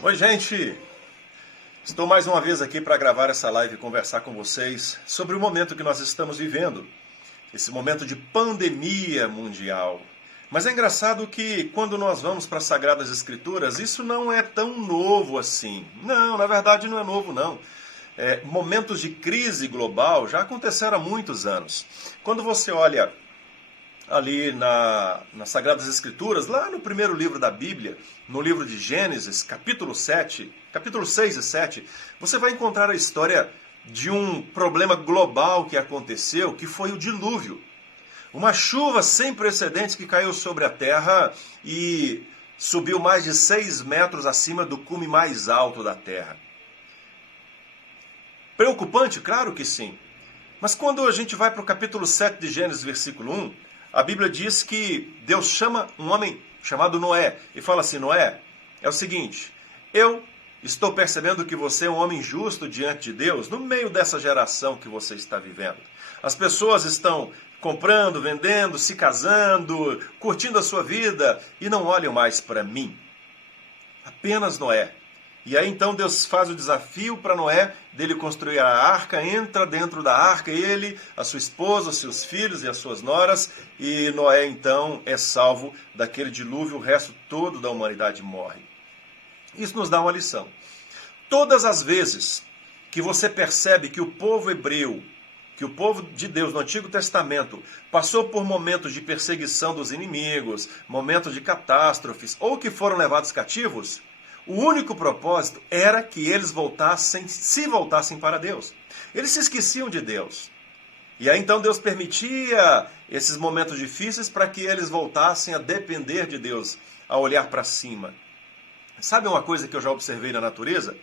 Oi, gente! Estou mais uma vez aqui para gravar essa live e conversar com vocês sobre o momento que nós estamos vivendo. Esse momento de pandemia mundial. Mas é engraçado que quando nós vamos para as Sagradas Escrituras, isso não é tão novo assim. Não, na verdade não é novo não. Momentos de crise global já aconteceram há muitos anos. Quando você olha ali nas Sagradas Escrituras, lá no primeiro livro da Bíblia, no livro de Gênesis, capítulo 6 e 7, você vai encontrar a história de um problema global que aconteceu, que foi o dilúvio. Uma chuva sem precedentes que caiu sobre a terra e subiu mais de 6 metros acima do cume mais alto da terra. Preocupante? Claro que sim. Mas quando a gente vai para o capítulo 7 de Gênesis, versículo 1, a Bíblia diz que Deus chama um homem chamado Noé e fala assim: Noé, é o seguinte, eu estou percebendo que você é um homem justo diante de Deus no meio dessa geração que você está vivendo. As pessoas estão comprando, vendendo, se casando, curtindo a sua vida e não olham mais para mim. Apenas Noé. E aí então Deus faz o desafio para Noé dele construir a arca, entra dentro da arca ele, a sua esposa, os seus filhos e as suas noras, e Noé então é salvo daquele dilúvio, o resto todo da humanidade morre. Isso nos dá uma lição. Todas as vezes que você percebe que o povo hebreu, que o povo de Deus no Antigo Testamento passou por momentos de perseguição dos inimigos, momentos de catástrofes, ou que foram levados cativos, o único propósito era que eles se voltassem para Deus. Eles se esqueciam de Deus. E aí então Deus permitia esses momentos difíceis para que eles voltassem a depender de Deus, a olhar para cima. Sabe uma coisa que eu já observei na natureza?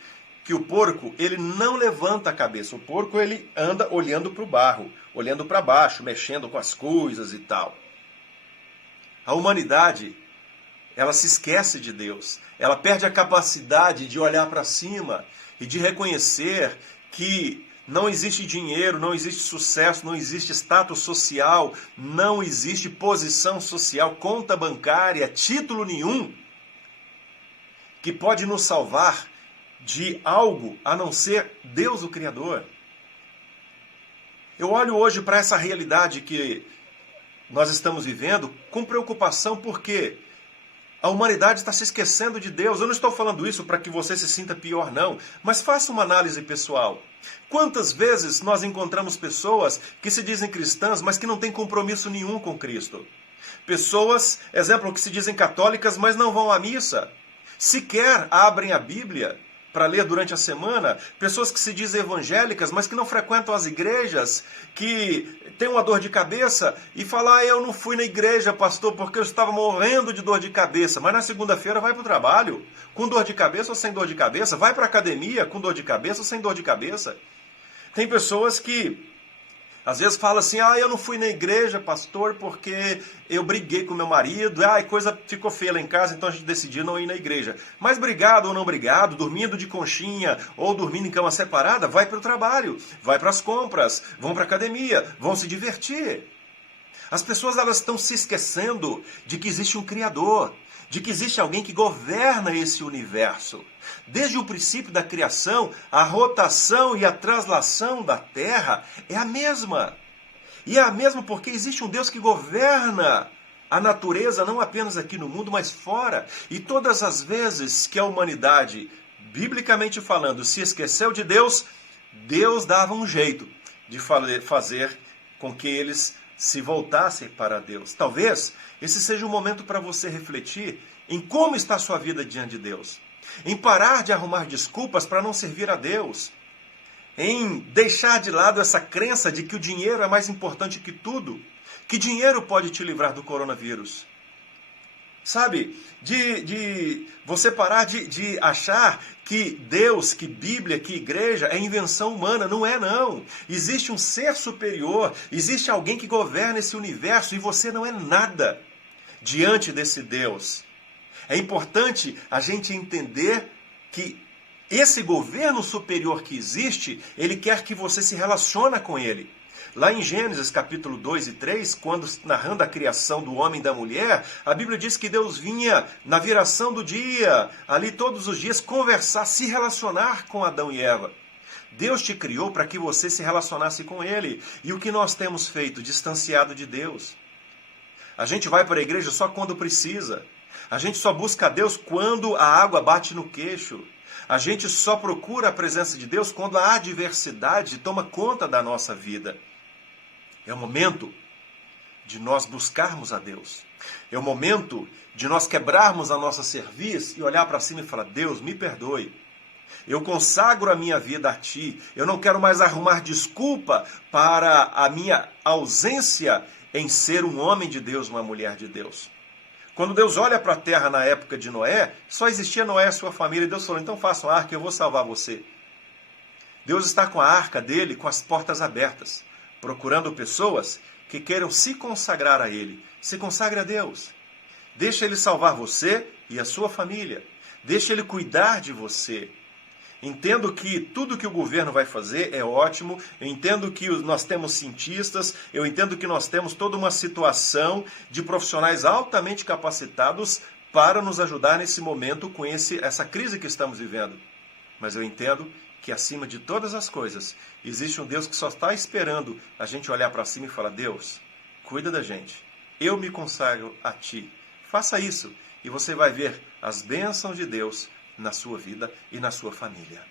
Que o porco, ele não levanta a cabeça. O porco, ele anda olhando para o barro, olhando para baixo, mexendo com as coisas e tal. A humanidade, ela se esquece de Deus. Ela perde a capacidade de olhar para cima e de reconhecer que não existe dinheiro, não existe sucesso, não existe status social, não existe posição social, conta bancária, título nenhum que pode nos salvar de algo a não ser Deus o Criador. Eu olho hoje para essa realidade que nós estamos vivendo com preocupação, porque a humanidade está se esquecendo de Deus. Eu não estou falando isso para que você se sinta pior, não. Mas faça uma análise pessoal. Quantas vezes nós encontramos pessoas que se dizem cristãs, mas que não têm compromisso nenhum com Cristo? Pessoas, exemplo, que se dizem católicas, mas não vão à missa. Sequer abrem a Bíblia para ler durante a semana. Pessoas que se dizem evangélicas, mas que não frequentam as igrejas, que têm uma dor de cabeça e falam: eu não fui na igreja, pastor, porque eu estava morrendo de dor de cabeça. Mas na segunda-feira vai para o trabalho, com dor de cabeça ou sem dor de cabeça. Vai para a academia com dor de cabeça ou sem dor de cabeça. Tem pessoas que às vezes falam assim: eu não fui na igreja, pastor, porque eu briguei com meu marido, a coisa ficou feia lá em casa, então a gente decidiu não ir na igreja. Mas brigado ou não brigado, dormindo de conchinha ou dormindo em cama separada, vai para o trabalho, vai para as compras, vão para a academia, vão se divertir. As pessoas, elas estão se esquecendo de que existe um Criador, de que existe alguém que governa esse universo. Desde o princípio da criação, a rotação e a translação da Terra é a mesma. E é a mesma porque existe um Deus que governa a natureza, não apenas aqui no mundo, mas fora. E todas as vezes que a humanidade, biblicamente falando, se esqueceu de Deus, Deus dava um jeito de fazer com que eles se voltassem para Deus. Talvez esse seja um momento para você refletir em como está a sua vida diante de Deus. Em parar de arrumar desculpas para não servir a Deus. Em deixar de lado essa crença de que o dinheiro é mais importante que tudo. Que dinheiro pode te livrar do coronavírus. Sabe, de você parar de achar que Deus, que Bíblia, que igreja é invenção humana. Não é, não. Existe um ser superior, existe alguém que governa esse universo e você não é nada diante desse Deus. É importante a gente entender que esse governo superior que existe, ele quer que você se relacione com ele. Lá em Gênesis capítulo 2 e 3, quando narrando a criação do homem e da mulher, a Bíblia diz que Deus vinha na viração do dia, ali todos os dias, conversar, se relacionar com Adão e Eva. Deus te criou para que você se relacionasse com Ele. E o que nós temos feito? Distanciado de Deus. A gente vai para a igreja só quando precisa. A gente só busca a Deus quando a água bate no queixo. A gente só procura a presença de Deus quando a adversidade toma conta da nossa vida. É o momento de nós buscarmos a Deus. É o momento de nós quebrarmos a nossa cerviz e olhar para cima e falar: Deus, me perdoe. Eu consagro a minha vida a Ti. Eu não quero mais arrumar desculpa para a minha ausência em ser um homem de Deus, uma mulher de Deus. Quando Deus olha para a terra na época de Noé, só existia Noé e sua família. E Deus falou: então faça uma arca, eu vou salvar você. Deus está com a arca dele, com as portas abertas, procurando pessoas que queiram se consagrar a Ele. Se consagre a Deus. Deixa Ele salvar você e a sua família. Deixa Ele cuidar de você. Entendo que tudo que o governo vai fazer é ótimo, eu entendo que nós temos cientistas, eu entendo que nós temos toda uma situação de profissionais altamente capacitados para nos ajudar nesse momento com essa crise que estamos vivendo. Mas eu entendo que acima de todas as coisas, existe um Deus que só está esperando a gente olhar para cima e falar: Deus, cuida da gente, eu me consagro a Ti. Faça isso e você vai ver as bênçãos de Deus na sua vida e na sua família.